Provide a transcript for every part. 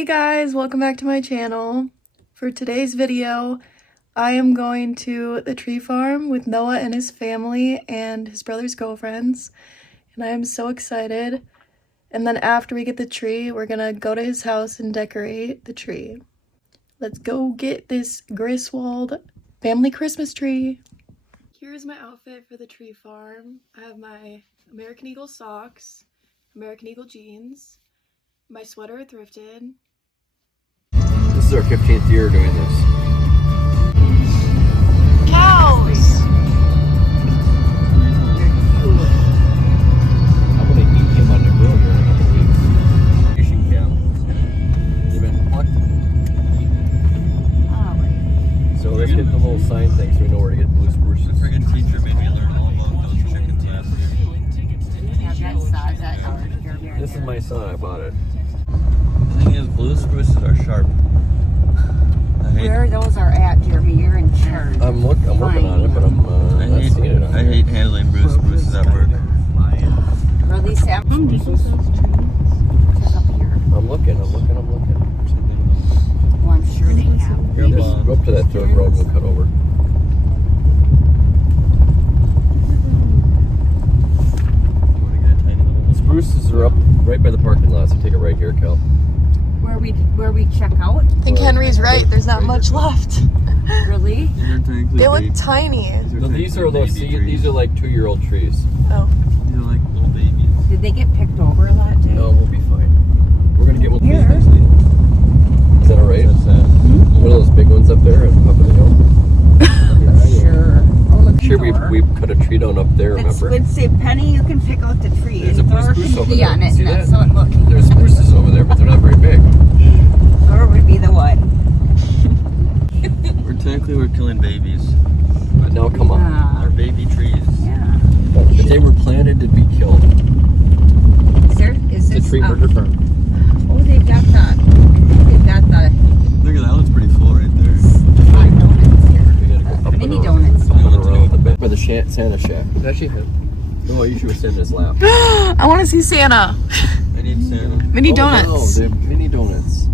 Hey guys, welcome back to my channel. For today's video, I am going to the tree farm with Noah and his family and his brother's girlfriends, and I am so excited. And then after we get the tree, we're gonna go to his house and decorate the tree. Let's go get this Griswold family Christmas tree. Here's my outfit for the tree farm. I have my American Eagle socks, American Eagle jeans, my sweater thrifted. This is our 15th year doing this. Cows! I'm gonna eat him on the grill here in a couple weeks. Fishing camp. They've been plucked. So let's get the little sign thing so we know where to get blue spruces. The friggin' teacher made me learn all about those chickens last year. This is my son, I bought it. The thing is, blue spruces are sharp. Where those are at, Jeremy, you're in charge. I'm working on it, but I'm not seeing it on I here. hate handling blue spruces at work. Or at least have them. Check up here. I'm looking. Well, I'm sure they have. Here, just go up to that third road and we'll cut over. The spruces are up right by the parking lot, so take it right here, Cal. Where we check out? I think Henry's right, there's not much left. Really? They look tiny. No, these are those. These are like 2-year-old trees. Oh. These are like little babies. Did they get picked over a lot, Jay? No, we'll be fine. We're gonna get one of these Here. next week. Is that alright? One of those big ones up there and up in the hill. Sure. Oh, look, Sure, we cut a tree down up there. It Remember? would say, Penny, you can pick out the tree. There's a and blue Thor spruce can over pee there. on it, See and that's that? how it looks. There's spruces over there, but they're not very big. Thor would be the one. We're killing babies. But now, come on. They're baby trees. Yeah. If they were planted to be killed. Is It's a this, tree murder farm. oh, they've got the Look at that one's pretty full right there. hot donuts here. We gotta go up Mini and donuts. Up and around the bed. By the Santa shack. Is that him? No, you should have sat in his lap. I want to see Santa. I need Santa. Mini Oh, donuts. no, they're mini donuts.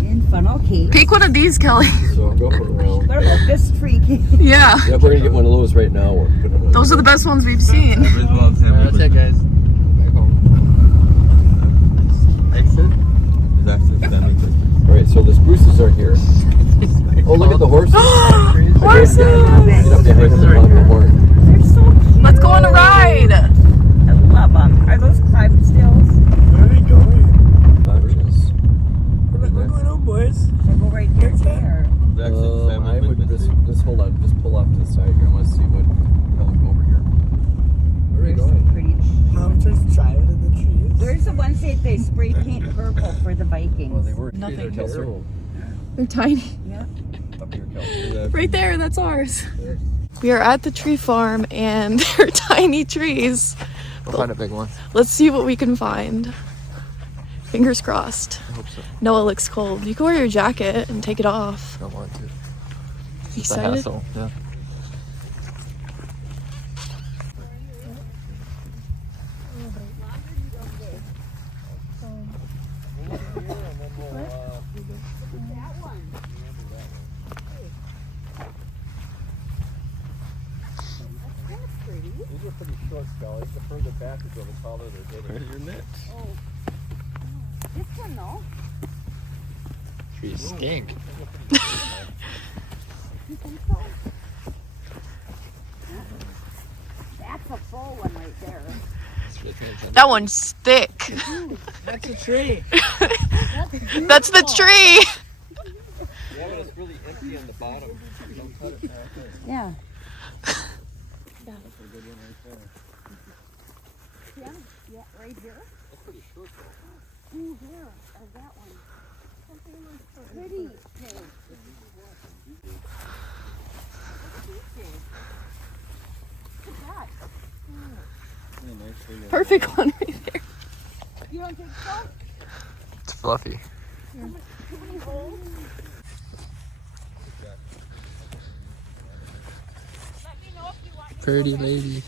And funnel cake. Pick one of these, Kelly. So go put it around. What about this tree cake? Yeah. Yeah, we're gonna get one of those right now. We're putting them on. Those are the best ones we've seen. Griswold's family. That's it, guys. Back home. Exit is after the family Christmas. All right, so the spruces are here. Oh, look at the horses. Horses! Get up behind them and honk the horn. They're so cute. Let's go on a ride. I love them. Are those Clydesdales? We're going home, boys. They go right here there. The exit is family I would Christmas. just hold on, just pull off to the side here. I want to see what hell over here. Where are we They're so going? pretty. I'm just driving in the trees. There's the ones that they spray paint purple for the Vikings. Oh, they were. Nothing. They're terrible. They're tiny. Yep. Up here, Kel. Right there, that's ours. We are at the tree farm and they're tiny trees. We'll find a big one. Let's see what we can find. Fingers crossed. I hope so. Noah looks cold. You can wear your jacket and take it off. I don't want to. You excited? Yeah. These are pretty short, Scully. The further back you go, the taller they're getting. Where's your net? This one though. Trees stink. You think so? That's a full one right there. That one's thick. That's a tree. That's the tree. Yeah, but it's really empty on the bottom. Don't cut it. Yeah. Yeah, right here. That's pretty short though. Ooh, here, or that one. Pretty pig. Look at that. Perfect one right there. You don't think so? It's fluffy. Too many holes? Pretty lady.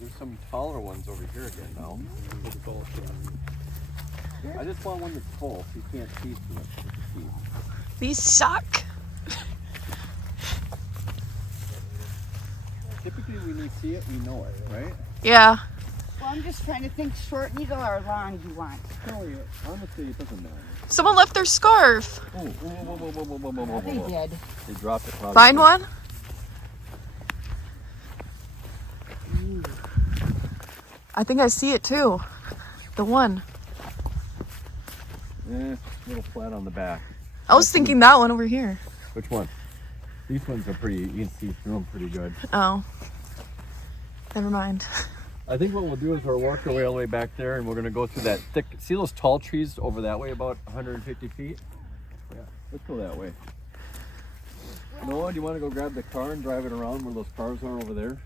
There's some taller ones over here again now. I just want one that's full, so you can't see too much. These suck. Typically, when we see it, we know it, right? Yeah. Well, I'm just trying to think short needle or long you want. Oh, yeah. Honestly, it doesn't matter. Someone left their scarf. Oh, whoa. They did. They dropped it. Probably. Find one? I think I see it too. The one. A little flat on the back. I was thinking that one over here. Which one? These ones are pretty, you can see through them pretty good. Oh. Never mind. I think what we'll do is we'll work our way all the way back there and we're going to go through that thick, see those tall trees over that way about 150 feet? Yeah, let's go that way. Noah, do you want to go grab the car and drive it around where those cars are over there?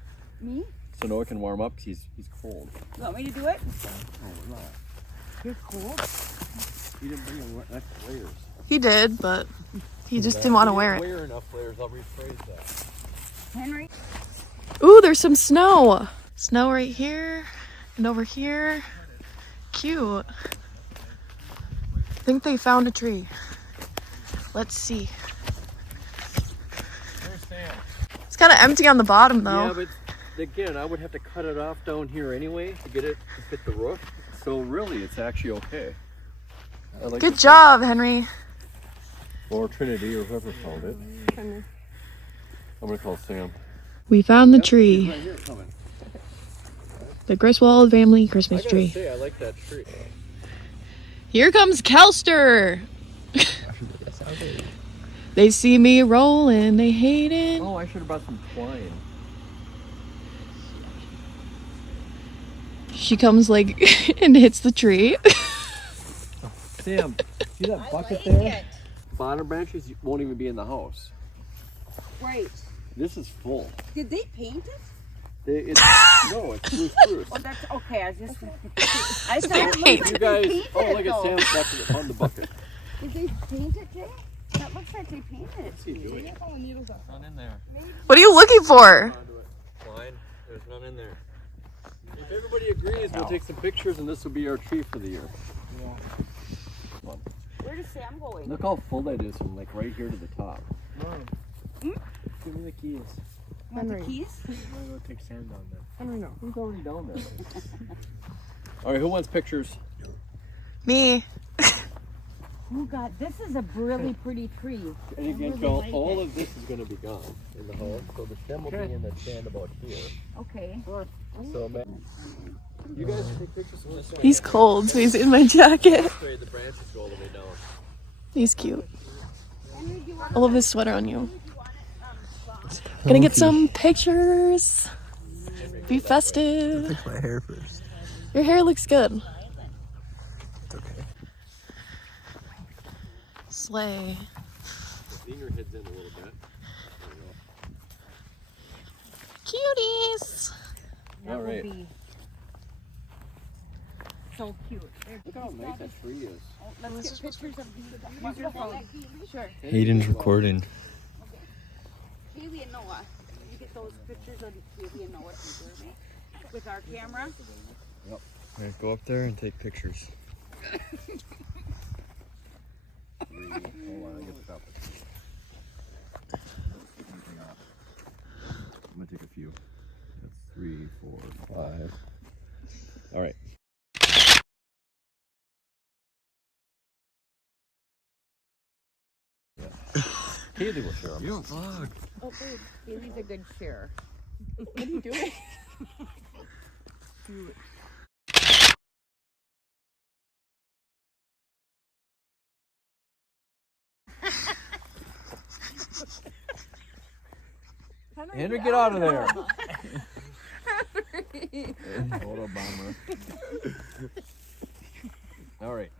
Me? So Noah can warm up because he's cold. You want me to do it? Oh, no. You're cold. He didn't bring enough layers. He did, but he just didn't want to wear it. Wear enough layers, I'll rephrase that. Henry? Ooh, there's some snow. Snow right here and over here. Cute. I think they found a tree. Let's see. There's Sam. It's kind of empty on the bottom though. Yeah, but again, I would have to cut it off down here anyway to get it to fit the roof. So really, it's actually okay. I like Good this job, Henry. one. Or Trinity, or whoever found it. I'm gonna call Sam. We found the Yep, he's tree. right here coming. The Griswold family Christmas I gotta tree. say, I like that tree. Here comes Kelster. They see me rolling, they hate it. Oh, I should have brought some twine. She comes like and hits the tree. Sam, see that bucket there? Bottom branches won't even be in the house. Right. This is full. Did they paint it? No, it's blue spruce. Oh, that's okay. I was just. I said, it Paint. looks You like guys, they painted oh, it, look at though. Sam's bucket on the bucket. Did they paint it, Jay? That looks like they painted it. What's he doing? None in there. What are you looking for? Fine. There's none in there. If everybody agrees, we'll take some pictures and this will be our tree for the year. Where is Sam going? Look how full that is from like right here to the top. Give me the keys. Want the keys? I'm gonna go take Sam down there. Henry, no. He's already down there. All right, who wants pictures? Me. Oh God, this is a really pretty tree. And again, really Carl, like all it. of this is going to be gone in the house. So the stem will be in the stand about here. Okay. So, man, you guys can take pictures of this. He's cold, so he's in my jacket. The branches go all the way down. He's cute. I love this sweater on you. Gonna get some pictures. Be festive. Fix my hair first. Your hair looks good. It's okay. Slay. Lean your heads in a little bit. Cuties. That All would right. be so cute. Look how nice that tree is. Let's get pictures of these. Use your phone. Sure. Hayden's recording. Kaylee and Noah. You get those pictures of Kaylee and Noah together, with our camera. Alright, go up there and take pictures. Hold on, I get the top. I'm going to take a few. That's 3, 4, 5. All right. Kaylee will share them. You don't vlog. Oh, babe. Kaylee's a good sharer. What are you doing? Henry, get out of there. Photo bomber. All right.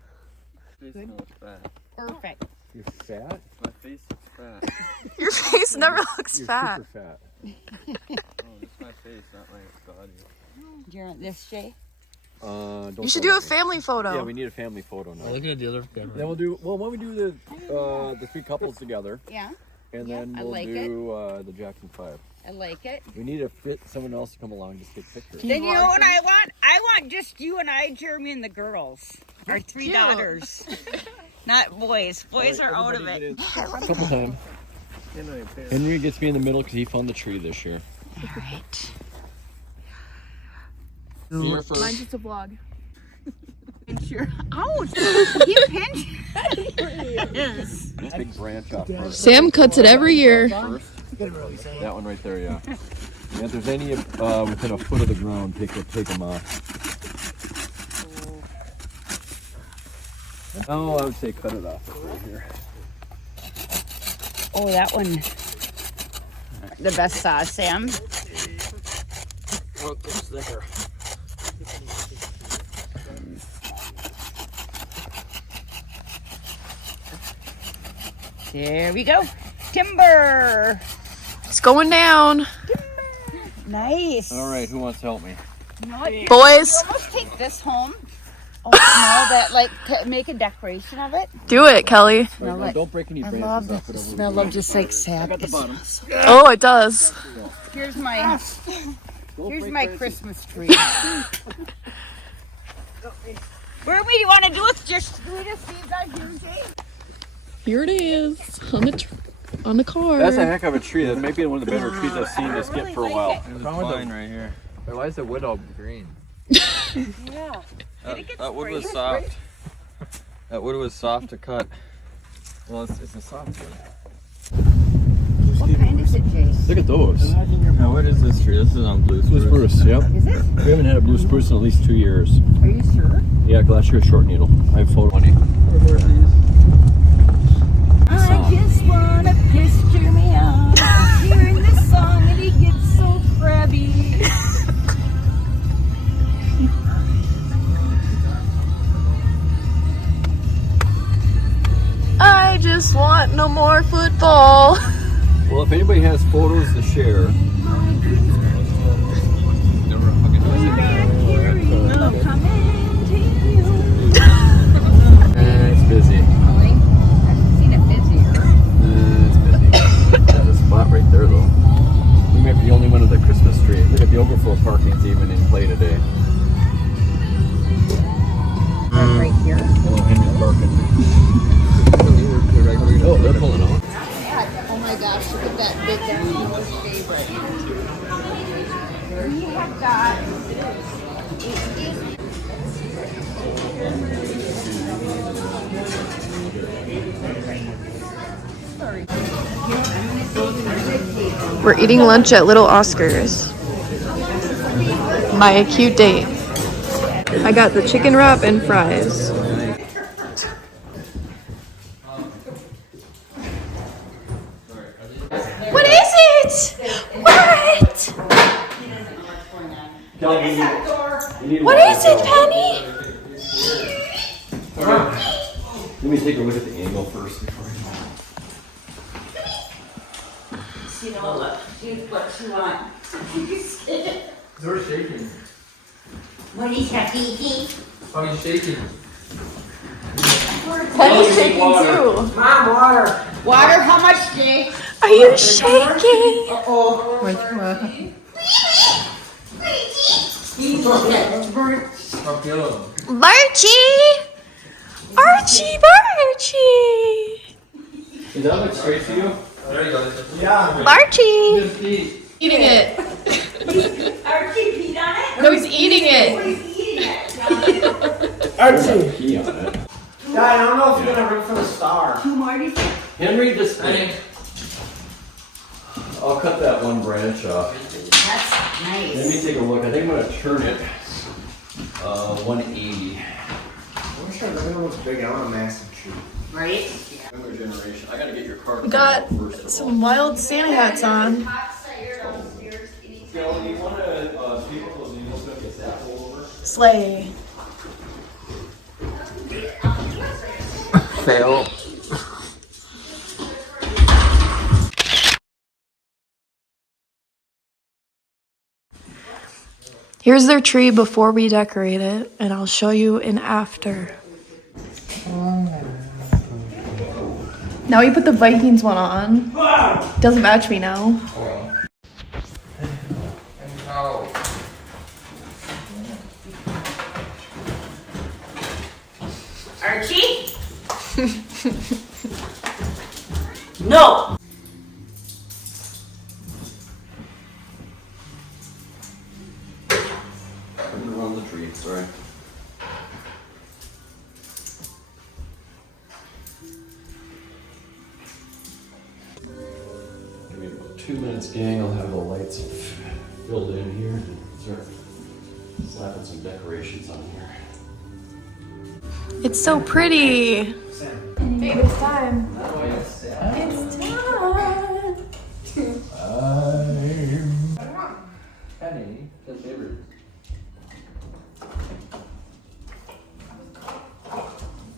Face looks fat. Perfect. You're fat? My face looks fat. Your face never looks You're fat. super fat. Oh, it's my face, not my body. Do you want this, Jay? Don't You should go do a that way. family photo. Yeah, we need a family photo now. Looking at the other camera. Then we'll do, well, when we do the 3 couples together, Yeah, and Yeah, then I we'll like do the Jackson 5. I like it. We need to fit someone else to come along to take pictures. Then you know what I want? I want just you and I, Jeremy, and the girls. Our 3 daughters. Not boys. Boys are out of it. Couple times. Henry gets me in the middle because he found the tree this year. All right. Here first. Mine's just a vlog. Ouch! He pinched. Yes. Big branch off first. Sam cuts it every year. That one right there, yeah. And if there's any within a foot of the ground, take them off. Oh, I would say cut it off right here. Oh, that one. The best sauce, Sam. Oh, it's thicker. There we go. Timber. It's going down. Nice. All right, who wants to help me? You know what? Here, Boys. you almost take this home. Oh, smell that, like, make a decoration of it. Do it, Kelly. Right, now, don't break any I branches love off the it over smell of just like sap. at the bottom. Oh, it does. Here's my Christmas tree. Where do we want to do it? Do we just leave that here, Jay? Here it is on the car. That's a heck of a tree. That might be one of the better trees I've seen this get for a while. There's a vine right here. Why is the wood all green? Yeah. That wood was soft. That wood was soft to cut. Well, it's a soft one. What kind is it, Jay? Look at those. Now, what is this tree? This is on blue Blue spruce. spruce, yep. Is it? We haven't had a blue spruce in at least 2 years. Are you sure? Yeah, last year short needle. I have photo money. I just wanna piss Jimmy out. Hearing this song and he gets so crabby. I just want no more football. Well, if anybody has photos to share, it's busy. I've seen it busier. It's busy. There's a spot right there, though. We might be the only one of the Christmas tree. Look at the overflow parking's even in play today. Right here. Oh, Henry's barking. Oh, they're pulling off. Oh my gosh, look at that big favorite. We have got We're eating lunch at Little Oscar's. My cute date. I got the chicken wrap and fries. What is it? What? What is it, Penny? Let me take a look at the angle first before I you know what you want. They're shaking. What is that, Kiki? How are you shaking? Penny's shaking too. Mom, water. Water, how much, Jay? Are you shaking? I'm feeling. Marchie! Archie, Marchie! Is that like straight to you? There you go. Yeah. Marchie! Just eat. Eating it. Archie peed on it? No, he's eating it. He's eating it. Archie. Pee on it. Dad, I don't know if you're gonna ring for the star. Two more, do you think? Henry, just I'll cut that one branch off. That's Let nice. me take a look. I think I'm gonna turn it 180. I wish I really was big. I want a massive tree. Right? Younger generation. I gotta get your card. We got first of all. some wild Santa hats on. Kelly, do you wanna speak with those needles so it gets that all over? Slay. Fail. Here's their tree before we decorate it, and I'll show you an after. Now we put the Vikings one on. Doesn't match me now. No! Around the tree, sorry. Give me about 2 minutes, gang. I'll have the lights filled in here and start slapping some decorations on here. It's so pretty. Babe, it's time. It's time. Penny, the favorite.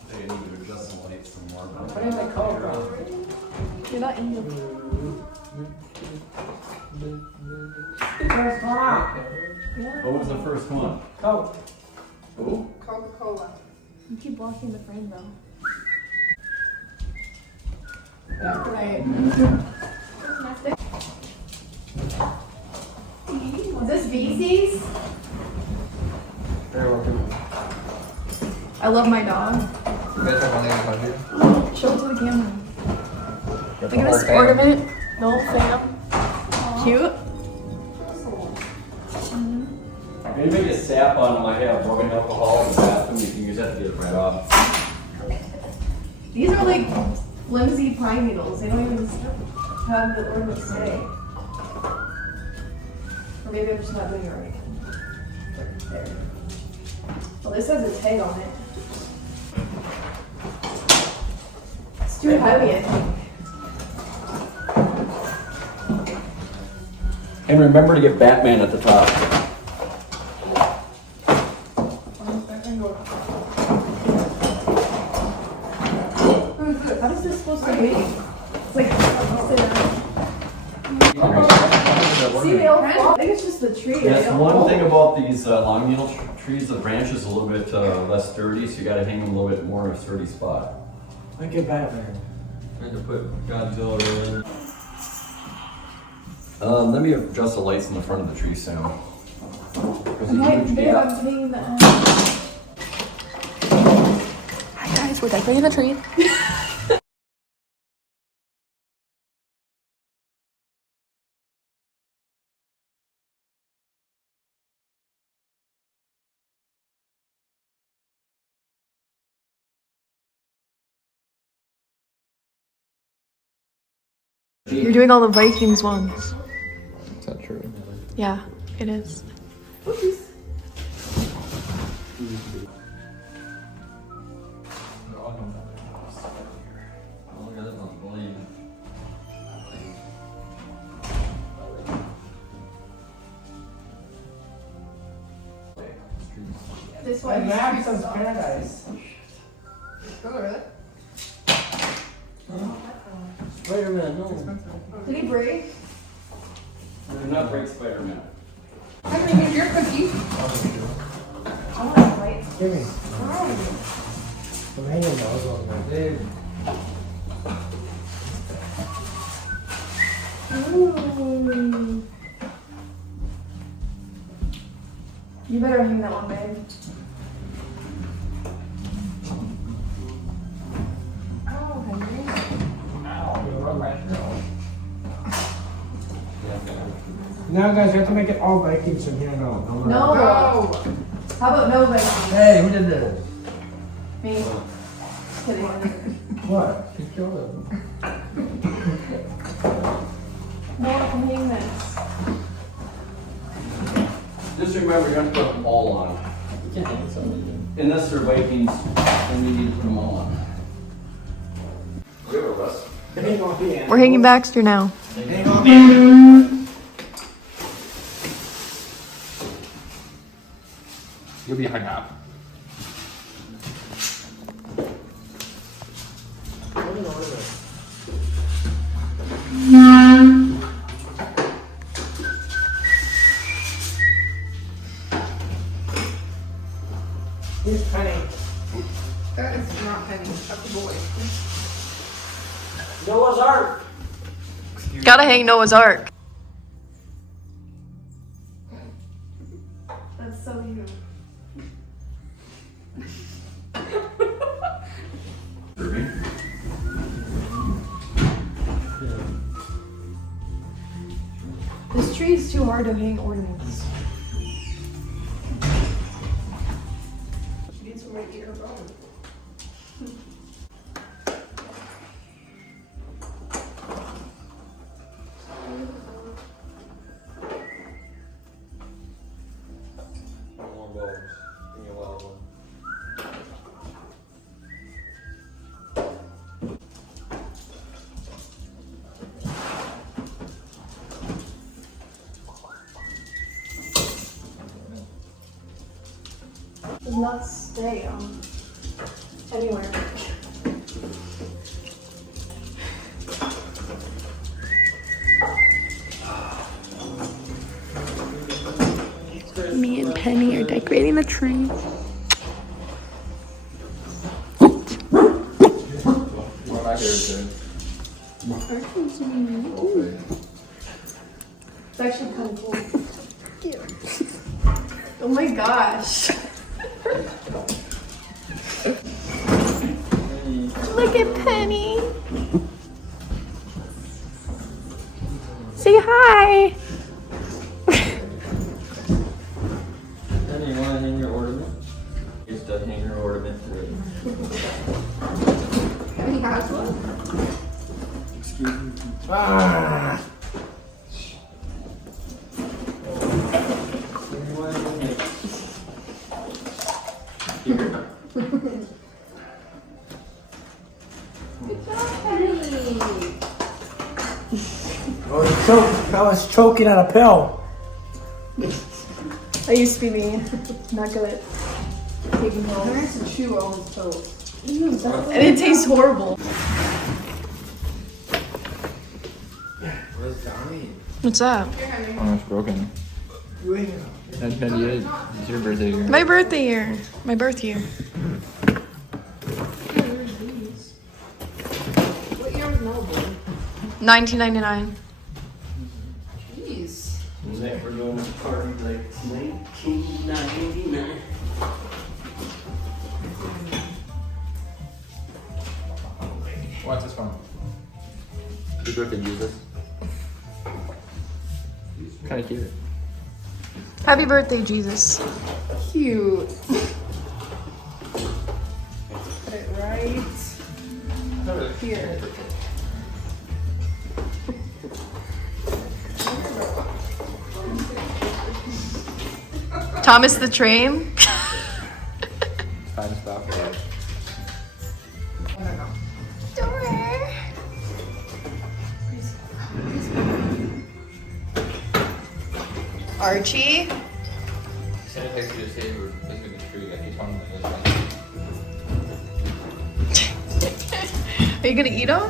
They need to adjust the lights some more. What am I called wrong? You're not in the. First one. What was the first one? Coke. Who? Coca-Cola. You keep blocking the frame though. Right. Is this VC's? Very welcome. I love my dog. You guys have only 100? Show it to the camera. Got Look the at whole this fam. ornament. The whole fam. Cute. Maybe make a sap on them. I have broken alcohol in the bathroom. You can use that to get it right off. These are like flimsy pine needles. They don't even have the ornament stay. Or maybe I'm just not doing it right. There. Well, this has a tag on it. It's too heavy, I think. And remember to get Batman at the top. How is this supposed to be? It's like, see, they all fall. I think it's just the tree. Yes, They don't one fall. thing about these long needle trees, the branch is a little bit less sturdy, so you gotta hang them a little bit more in a sturdy spot. Look at Batman. I had to put Godzilla in. Let me adjust the lights in the front of the tree, Sam. Okay, babe, I'm putting the. Hi guys, we're decorating the tree. You're doing all the Vikings ones. Is that true? Yeah, it is. Oh, look at this one, believe. This And Madison's Paradise. Wait a minute, no. Did he break? Do not break Spider-Man. I bring you your cookie. I want lights. Give me. I'm hanging those on there. Ooh. You better hang that one, babe. Oh, Henry. Now, guys, you have to make it all Vikings from here now. No. How about no Vikings? Hey, who did this? Me. Just kidding. What? You killed him. No, I can hang this. Just remember, you have to put them all on. You can't hang somebody. Unless they're Vikings, then you need to put them all on. We have a list. Hang on the end. We're hanging Baxter now. Hang on the end. You'll be hung up. Here's Penny. That is not Penny. That's a boy. Noah's Ark. Gotta hang Noah's Ark. That's so cute. This tree is too hard to hang ornaments. She needs somewhere to eat her bone. Does not stay anywhere. Me and Penny are decorating the tree. What I hear is It's actually kind of cool. Oh my gosh. Look at Penny. Say hi. Then you want to hang your ornament? Used to hang your ornament to it. Penny has one. Excuse me. Ah! Then you want to hang it here. I was choking on a pill. I used to be me. Not good at taking pills. There's some chew on his toes. And it tastes horrible. What's that? Oh, it's broken. That's 98. It's your birthday year. My birthday year. My birth year. What year was Noble? 1999. Jeez. Never gonna party like 1999. What's this one? Happy birthday, Jesus. Kind of cute. Happy birthday, Jesus. Cute. Put it right here. Thomas the Train. Time to stop for that. Archie. Send a text to say we're leaving the tree. I keep on this one. Are you gonna eat them?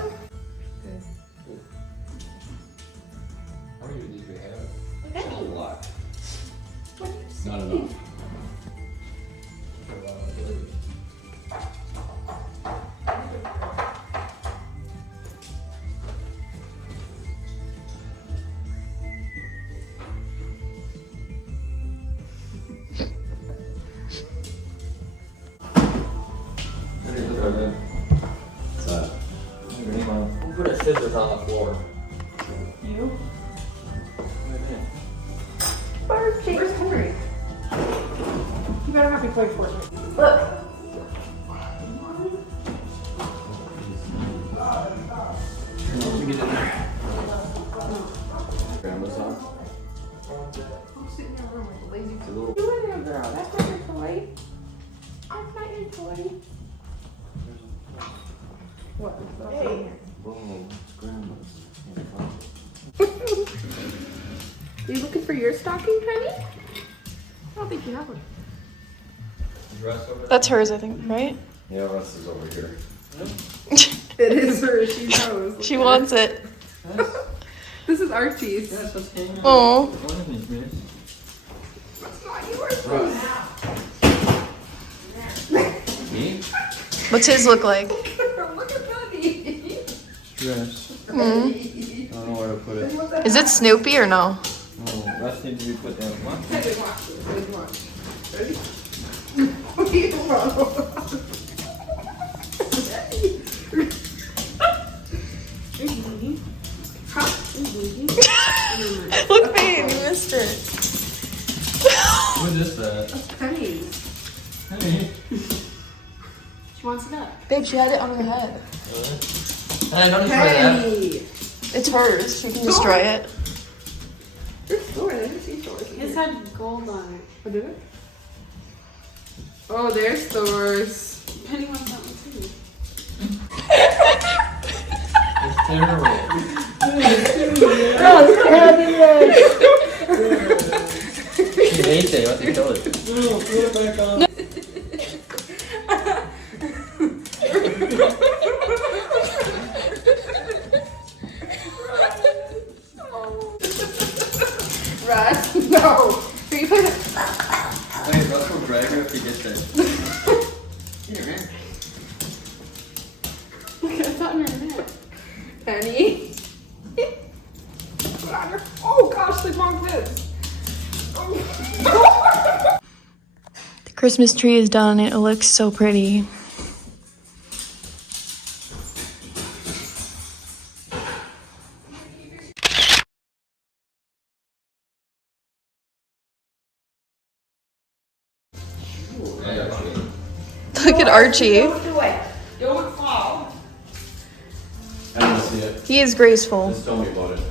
How many of these we have? That's a lot. Not enough. Who put a scissors on the floor? You. Archie. Where's Henry? You better not be playing Fortnite. Look. Let me get in there. Grandma's on. I'm sitting in your room like a lazy. It's a little. You in there, girl. That's not your toy. That's not your toy. What? Hey. Whoa, grandma's. Are you looking for your stocking, Penny? I don't think you have one. That's hers, I think, right? Yeah, Russ is over here. It is her. She knows. She wants it. This is Archie's. Yes, let's hang out. Oh. One of these, man. That's not yours. Me? What's his look like? Look at Penny. Dress. Mm. I don't know where to put it. Is it Snoopy or no? Oh, that needs to be put down. What? Penny, watch this. Ready? Watch. Ready? What do you want? Look, babe. Babe, she had it on her head. I don't enjoy that. It's hers. She can destroy it. His had gold on it. Oh, did it? Oh, there's Thor's. Penny wants that one too. It's terrible. She hates it. What do you kill it? No, put it back on. Russ, no. Hey, Russ will drag her if he gets it. Here, man. Look at that on her neck. Penny. Oh gosh, they bonked this. The Christmas tree is done. It looks so pretty. Look at Archie. Don't fall. I didn't see it. He is graceful. Just tell me about it.